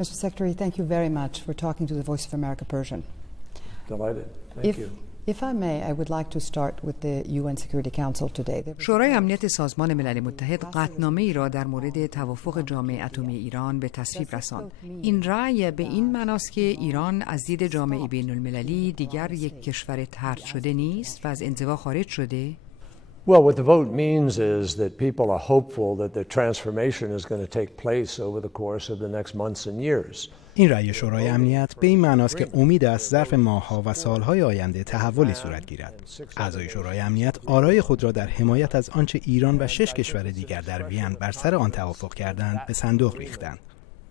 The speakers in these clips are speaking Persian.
Mr. Secretary, thank you very much for talking to the Voice of America Persian. Delighted. Thank you. If I may, I would like to start with the UN Security Council today. شورای امنیت سازمان ملل متحد قطعنامه‌ای را در مورد توافق جامعه اتمی ایران به تصویب رساند. این رأی به این معناست که ایران از دید جامعه بین‌المللی دیگر یک کشور طرد شده نیست و از انزوا خارج شده؟ Well, what the vote means is that people are hopeful that the transformation is going to take place over the course of the next months and years. این رأی شورای امنیت به این معناست که امید است ظرف ماه‌ها و سال‌های آینده تحولی صورت گیرد. اعضای شورای امنیت آرای خود را در حمایت از آنچه ایران و 6 کشور دیگر در وین بر سر آن توافق کردند به صندوق ریختند.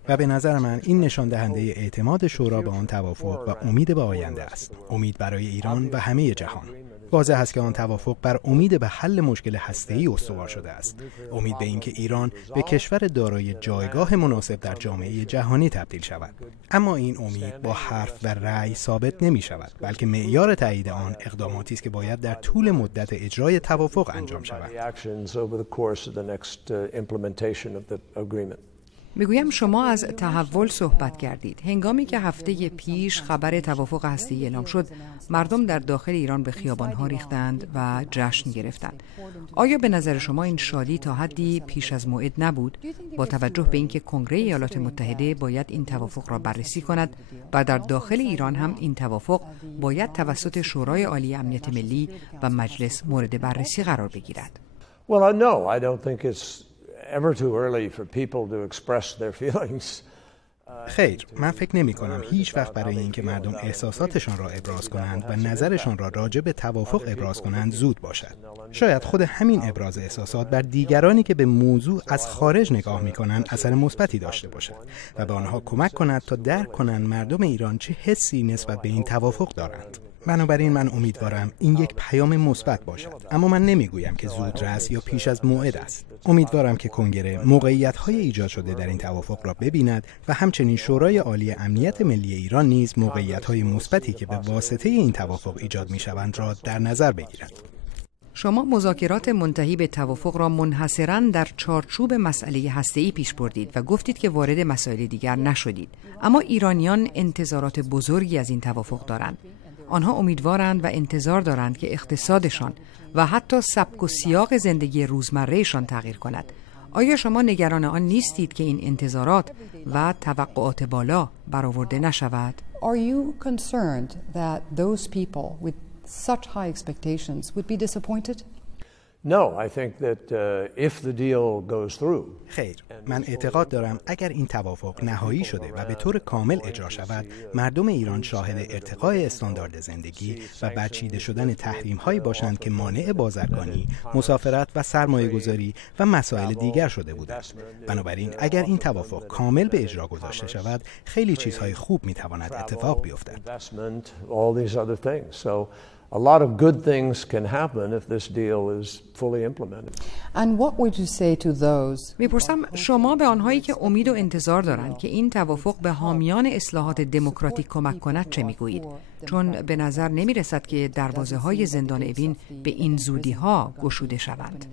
و به نظر من این نشان دهنده اعتماد شورا به آن توافق و امید به آینده است. امید برای ایران و همه جهان. واضح است که آن توافق بر امید به حل مشکل هسته‌ای استوار شده است. امید به اینکه ایران به کشور دارای جایگاه مناسب در جامعه جهانی تبدیل شود. اما این امید با حرف و رأی ثابت نمی شود، بلکه معیار تایید آن اقداماتی است که باید در طول مدت اجرای توافق انجام شود. میگویم شما از تحول صحبت کردید. هنگامی که هفته پیش خبر توافق هسته‌ای اعلام شد، مردم در داخل ایران به خیابان‌ها ریختند و جشن گرفتند. آیا به نظر شما این شادی تا حدی پیش از موعد نبود؟ با توجه به اینکه کنگره ایالات متحده باید این توافق را بررسی کند و در dاخل ایران هم این توافق باید توسط شورای عالی امنیت ملی و مجلس مورد بررسی قرار بگیرد. Well, no, I don't think it's ever too early for people to express their feelings. خیر، من فکر نمی کنم هیچ وقت برای اینکه مردم احساساتشان را ابراز کنند و نظرشان را راجع به توافق ابراز کنند زود باشد. شاید خود همین ابراز احساسات بر دیگرانی که به موضوع از خارج نگاه می کنند اثر مثبتی داشته باشد و به آنها کمک کند تا درک کنند مردم ایران چه حسی نسبت به این توافق دارند. بنابراین من امیدوارم این یک پیام مثبت باشد، اما من نمیگویم که زودرس یا پیش از موعد است. امیدوارم که کنگره موقعیت‌های ایجاد شده در این توافق را ببیند و همچنین شورای عالی امنیت ملی ایران نیز موقعیت‌های مثبتی که به واسطه این توافق ایجاد می‌شوند را در نظر بگیرد. شما مذاکرات منتهی به توافق را منحصراً در چارچوب مسئله هسته‌ای پیش بردید و گفتید که وارد مسائل دیگر نشدید. اما ایرانیان انتظارات بزرگی از این توافق دارند. آنها امیدوارند و انتظار دارند که اقتصادشان و حتی سبک و سیاق زندگی روزمرهشان تغییر کند. آیا شما نگران آن نیستید که این انتظارات و توقعات بالا برآورده نشود؟ Are you concerned that those people with such high expectations would be disappointed? No, I think that if the deal goes through. خیر، من اعتقاد دارم اگر این توافق نهایی شده و به طور کامل اجرا شود، مردم ایران شاهد ارتقای استاندارد زندگی و برچیده شدن تحریم‌هایی باشند که مانع بازرگانی، مسافرت و سرمایه‌گذاری و مسائل دیگر شده بودند. بنابراین اگر این توافق کامل به اجرا گذاشته شود، خیلی چیزهای خوب می‌تواند اتفاق بیفتد. A lot of good things can happen if this deal is fully implemented. And what would you say to those? میپرسم شما به آنهایی که امید و انتظار دارند که این توافق به حامیان اصلاحات دموکراتیک کمک کند چه میگویید؟ چون به نظر نمیرسد که دروازه‌های زندان اوین به این زودی‌ها گشوده شوند.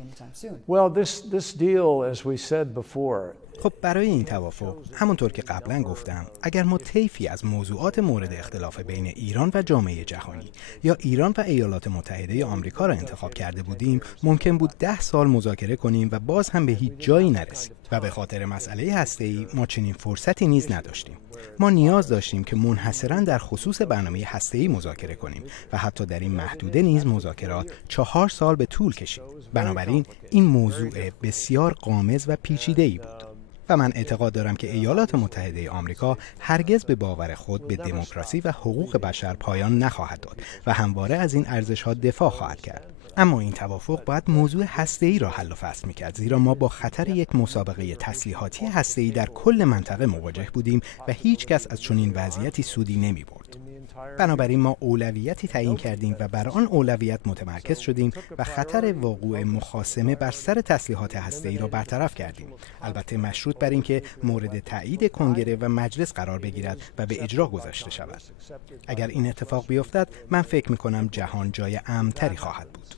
Well, this deal, as we said before, خب برای این توافق همونطور که قبلا گفتم، اگر ما طیفی از موضوعات مورد اختلاف بین ایران و جامعه جهانی یا ایران و ایالات متحده آمریکا را انتخاب کرده بودیم، ممکن بود 10 سال مذاکره کنیم و باز هم به هیچ جایی نرسیم و به خاطر مسئله هسته‌ای ما چنین فرصتی نیز نداشتیم. ما نیاز داشتیم که منحصراً در خصوص برنامه هسته‌ای مذاکره کنیم و حتی در این محدوده نیز مذاکرات 4 سال به طول کشید. بنابراین این موضوع بسیار غامض و پیچیده‌ای بود. و من اعتقاد دارم که ایالات متحده آمریکا هرگز به باور خود به دموکراسی و حقوق بشر پایان نخواهد داد و همواره از این ارزش‌ها دفاع خواهد کرد. اما این توافق باید موضوع هسته‌ای را حل و فصل می‌کرد، زیرا ما با خطر یک مسابقه تسلیحاتی هسته‌ای در کل منطقه مواجه بودیم و هیچ کس از چنین وضعیتی سودی نمی‌برد. بنابراین ما اولویتی تعیین کردیم و بر آن اولویت متمرکز شدیم و خطر وقوع مخاصمه بر سر تسلیحات هسته‌ای را برطرف کردیم، البته مشروط بر اینکه مورد تایید کنگره و مجلس قرار بگیرد و به اجرا گذاشته شود. اگر این اتفاق بیفتد، من فکر می‌کنم جهان جای امن‌تری خواهد بود.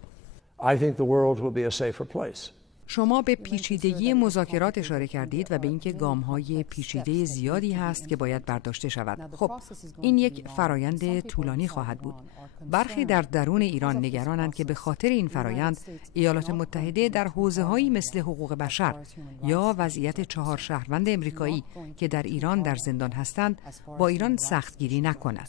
I think the world will be a safer place. شما به پیچیدگی مذاکرات اشاره کردید و به اینکه گام‌های پیچیده زیادی هست که باید برداشته شود. خب، این یک فرایند طولانی خواهد بود. برخی در درون ایران نگرانند که به خاطر این فرایند ایالات متحده در حوزه‌هایی مثل حقوق بشر یا وضعیت 4 شهروند امریکایی که در ایران در زندان هستند با ایران سختگیری نکند.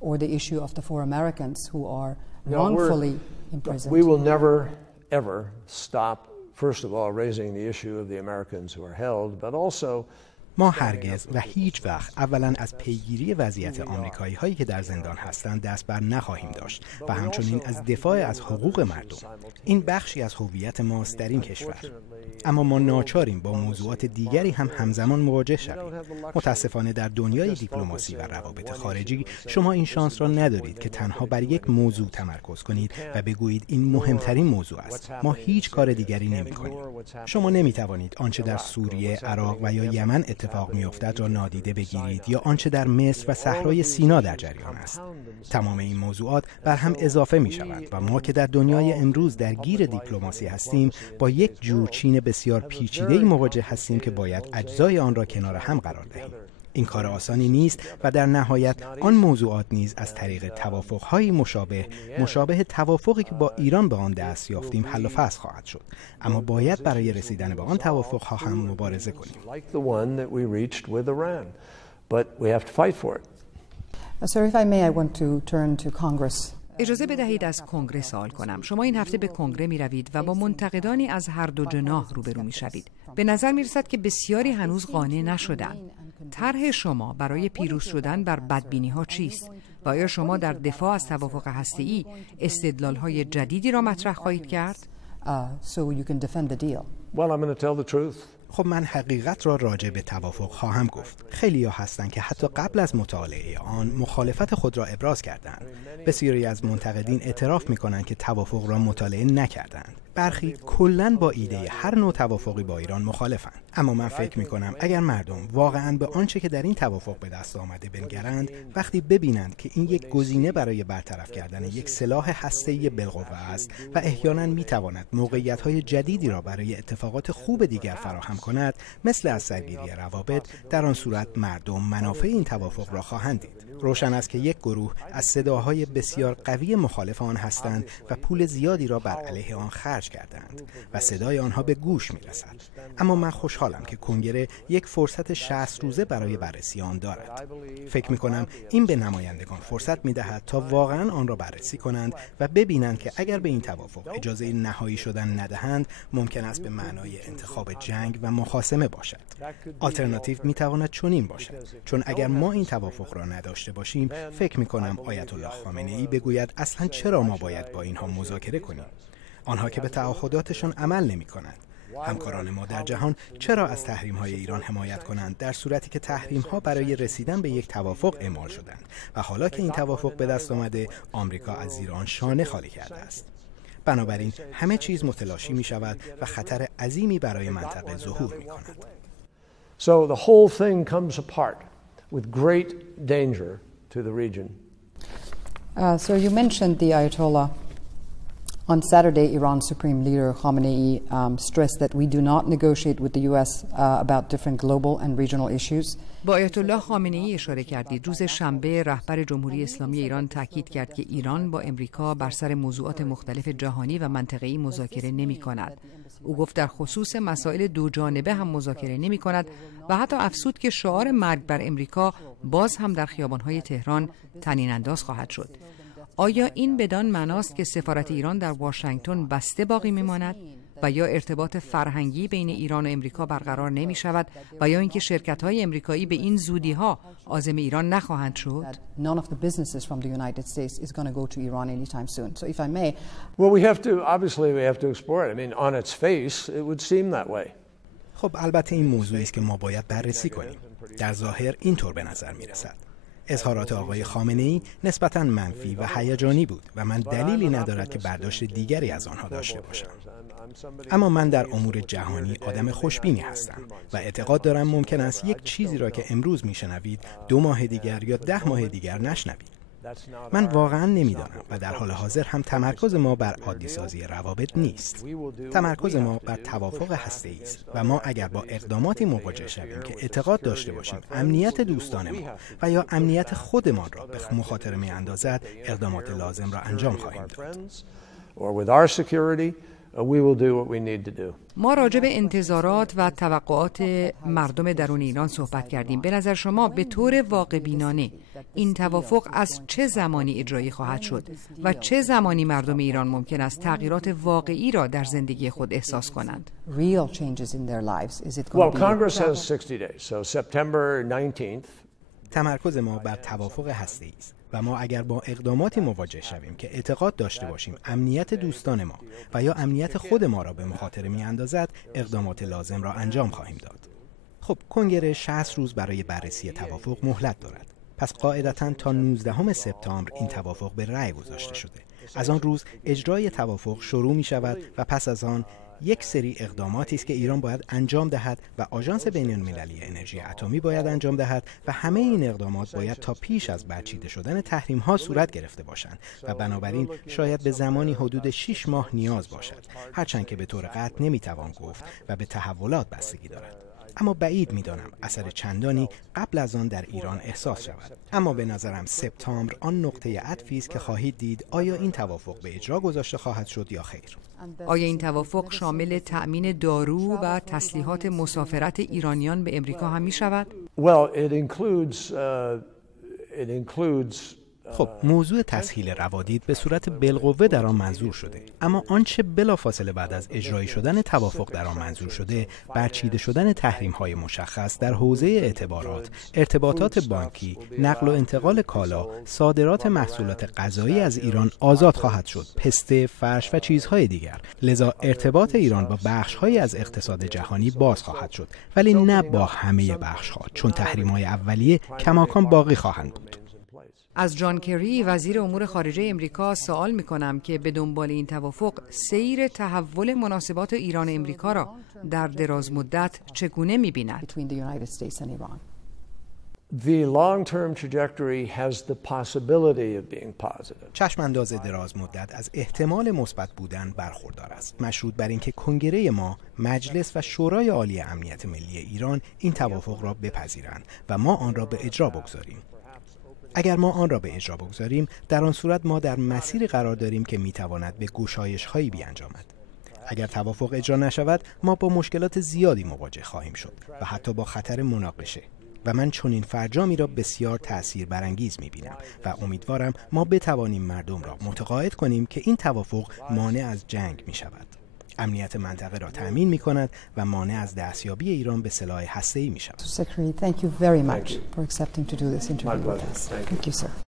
Or the issue of the 4 Americans who are wrongfully imprisoned. We will never, ever stop, first of all, raising the issue of the Americans who are held, but also ما هرگز و هیچ وقت اولا از پیگیری وضعیت آمریکایی هایی که در زندان هستند دست بر نخواهیم داشت و همچنین از دفاع از حقوق مردم. این بخشی از هویت ماست در این کشور. اما ما ناچاریم با موضوعات دیگری هم همزمان مواجه شویم. متاسفانه در دنیای دیپلماسی و روابط خارجی شما این شانس را ندارید که تنها بر یک موضوع تمرکز کنید و بگویید این مهمترین موضوع است. ما هیچ کار دیگری نمی‌کنیم. شما نمی‌توانید آنچه در سوریه، عراق و یا یمن اتفاق می‌افتد را نادیده بگیرید یا آنچه در مصر و صحرای سینا در جریان است. تمام این موضوعات بر هم اضافه می‌شوند و ما که در دنیای امروز درگیر دیپلماسی هستیم با یک جورچین بسیار پیچیده‌ای مواجه هستیم که باید اجزای آن را کنار هم قرار دهیم. این کار آسانی نیست و در نهایت آن موضوعات نیز از طریق توافق‌های مشابه توافقی که با ایران به آن دست یافتیم حل و فصل خواهد شد. اما باید برای رسیدن به آن توافق‌ها هم مبارزه کنیم. Sir, if I may, I want to turn to Congress. اجازه بدهید از کنگره سوال کنم. شما این هفته به کنگره می روید و با منتقدانی از هر دو جناح روبرو می شوید. به نظر می رسد که بسیاری هنوز قانع نشدند. طرح شما برای پیروز شدن بر بدبینی ها چیست؟ و آیا شما در دفاع از توافق هسته‌ای استدلال های جدیدی را مطرح خواهید کرد؟ So you can defend the deal. Well, I'm going to tell the truth. خب من حقیقت را راجع به توافق خواهم گفت. خیلی‌ها هستند که حتی قبل از مطالعه آن مخالفت خود را ابراز کردند. بسیاری از منتقدین اعتراف می‌کنند که توافق را مطالعه نکردند. برخی کلاً با ایده هر نوع توافقی با ایران مخالفند. اما من فکر می‌کنم اگر مردم واقعاً به آنچه که در این توافق به دست آمده بنگرند، وقتی ببینند که این یک گزینه برای برطرف کردن یک سلاح هسته‌ای بالقوه است و احیاناً می‌تواند موقعیت‌های جدیدی را برای اتفاقات خوب دیگر فراهم کند، مثل از سرگیری روابط، در آن صورت مردم منافع این توافق را خواهند دید. روشن است که یک گروه از صداهای بسیار قوی مخالف آن هستند و پول زیادی را بر علیه آن خرج کردند و صدای آنها به گوش می‌رسد. اما من خوشحالم که کنگره یک فرصت 60 روزه برای بررسی آن دارد. فکر می‌کنم این به نمایندگان فرصت می‌دهد تا واقعاً آن را بررسی کنند و ببینند که اگر به این توافق اجازه نهایی شدن ندهند، ممکن است به معنای انتخاب جنگ و مخاصمه باشد. آلترناتیو می‌تواند چنین باشد، چون اگر ما این توافق را نداشته باشیم، فکر می‌کنم آیت الله خامنه‌ای بگوید اصلاً چرا ما باید با اینها مذاکره کنیم؟ آنها که به تعهداتشان عمل نمی‌کنند. همکاران ما در جهان چرا از تحریم‌های ایران حمایت کنند در صورتی که تحریم‌ها برای رسیدن به یک توافق اعمال شدند و حالا که این توافق به دست آمده آمریکا از زیر آن شانه خالی کرده است. بنابراین همه چیز متلاشی می‌شود و خطر عظیمی برای منطقه ظهور می‌کند. So the whole thing comes apart with great danger to the region. So you mentioned the Ayatollah. On Saturday, Iran's Supreme Leader Khamenei stressed that we do not negotiate with the U.S. About different global and regional issues. با آیت الله خامنه ای اشاره کردید. روز شنبه رهبر جمهوری اسلامی ایران تاکید کرد که ایران با امریکا بر سر موضوعات مختلف جهانی و منطقه‌ای مذاکره نمی‌کند. او گفت در خصوص مسائل دو جانبه هم مذاکره نمی‌کند و حتی افزود که شعار مرگ بر امریکا باز هم در خیابان‌های تهران طنین انداز خواهد شد. آیا این بدان معناست که سفارت ایران در واشنگتن بسته باقی می‌ماند و یا ارتباط فرهنگی بین ایران و امریکا برقرار نمی‌شود و یا اینکه شرکت‌های امریکایی به این زودی‌ها عازم ایران نخواهند شد؟ None of the businesses from the United States is going to go to Iran anytime soon. So if I may, well, we have to explore it. I mean, on its face, it would seem that way. خب البته این موضوعی است که ما باید بررسی کنیم. در ظاهر اینطور به نظر می‌رسد. اظهارات آقای خامنه‌ای نسبتاً منفی و هیجانی بود و من دلیلی ندارد که برداشت دیگری از آنها داشته باشم. اما من در امور جهانی آدم خوشبینی هستم و اعتقاد دارم ممکن است یک چیزی را که امروز میشنوید 2 ماه دیگر یا 10 ماه دیگر نشنوید. من واقعا نمیدانم و در حال حاضر هم تمرکز ما بر عادی سازی روابط نیست. تمرکز ما بر توافق هسته‌ای است و ما اگر با اقداماتی مواجه شویم که اعتقاد داشته باشیم امنیت دوستان ما و یا امنیت خودمان را به مخاطره می‌اندازد، اقدامات لازم را انجام خواهیم داد. ما راجع به انتظارات و توقعات مردم درون ایران صحبت کردیم. به نظر شما به طور واقع بینانه این توافق از چه زمانی اجرایی خواهد شد و چه زمانی مردم ایران ممکن است تغییرات واقعی را در زندگی خود احساس کنند؟ تمرکز ما بر توافق هسته‌ای است و ما اگر با اقداماتی مواجه شویم که اعتقاد داشته باشیم امنیت دوستان ما و یا امنیت خود ما را به مخاطره می‌اندازد، اقدامات لازم را انجام خواهیم داد. خب کنگره 60 روز برای بررسی توافق مهلت دارد. پس قاعدتاً تا 19 سپتامبر این توافق به رأی گذاشته شده. از آن روز اجرای توافق شروع می شود و پس از آن یک سری اقداماتی است که ایران باید انجام دهد و آژانس بین‌المللی انرژی اتمی باید انجام دهد و همه این اقدامات باید تا پیش از برچیده شدن تحریم‌ها صورت گرفته باشند و بنابراین شاید به زمانی حدود 6 ماه نیاز باشد، هرچند که به طور قطع نمیتوان گفت و به تحولات بستگی دارد. اما بعید می‌دانم اثر چندانی قبل از آن در ایران احساس شود. اما به نظرم سپتامبر آن نقطه عطفی است که خواهید دید آیا این توافق به اجرا گذاشته خواهد شد یا خیر. آیا این توافق شامل تأمین دارو و تسلیحات مسافرت ایرانیان به امریکا هم می شود؟ خب موضوع تسهیل روادید به صورت بالقوه در آن منظور شده، اما آنچه بلافاصله بعد از اجرایی شدن توافق در آن منظور شده، برچیده شدن تحریم‌های مشخص در حوزه اعتبارات، ارتباطات بانکی، نقل و انتقال کالا، صادرات محصولات غذایی از ایران آزاد خواهد شد، پسته، فرش و چیزهای دیگر. لذا ارتباط ایران با بخش‌هایی از اقتصاد جهانی باز خواهد شد، ولی نه با همه بخش‌ها، چون تحریم‌های اولیه کماکان باقی خواهند بود. از جان کری وزیر امور خارجه امریکا سوال می‌کنم که به دنبال این توافق سیر تحول مناسبات ایران و امریکا را در دراز مدت چگونه می‌بیند؟ چشم انداز دراز مدت از احتمال مثبت بودن برخوردار است، مشروط بر اینکه کنگره ما، مجلس و شورای عالی امنیت ملی ایران این توافق را بپذیرند و ما آن را به اجرا بگذاریم. اگر ما آن را به اجرا بگذاریم، در آن صورت ما در مسیری قرار داریم که میتواند به گشایش‌هایی بیانجامد. اگر توافق اجرا نشود، ما با مشکلات زیادی مواجه خواهیم شد و حتی با خطر مناقشه. و من چنین فرجامی را بسیار تأثیر برانگیز می‌بینم و امیدوارم ما بتوانیم مردم را متقاعد کنیم که این توافق مانع از جنگ می‌شود. امنیت منطقه را تأمین می‌کند و مانع از دستیابی ایران به سلاح هسته‌ای می‌شود. Secretary, thank you very much for accepting to do this interview with us. Thank you, sir.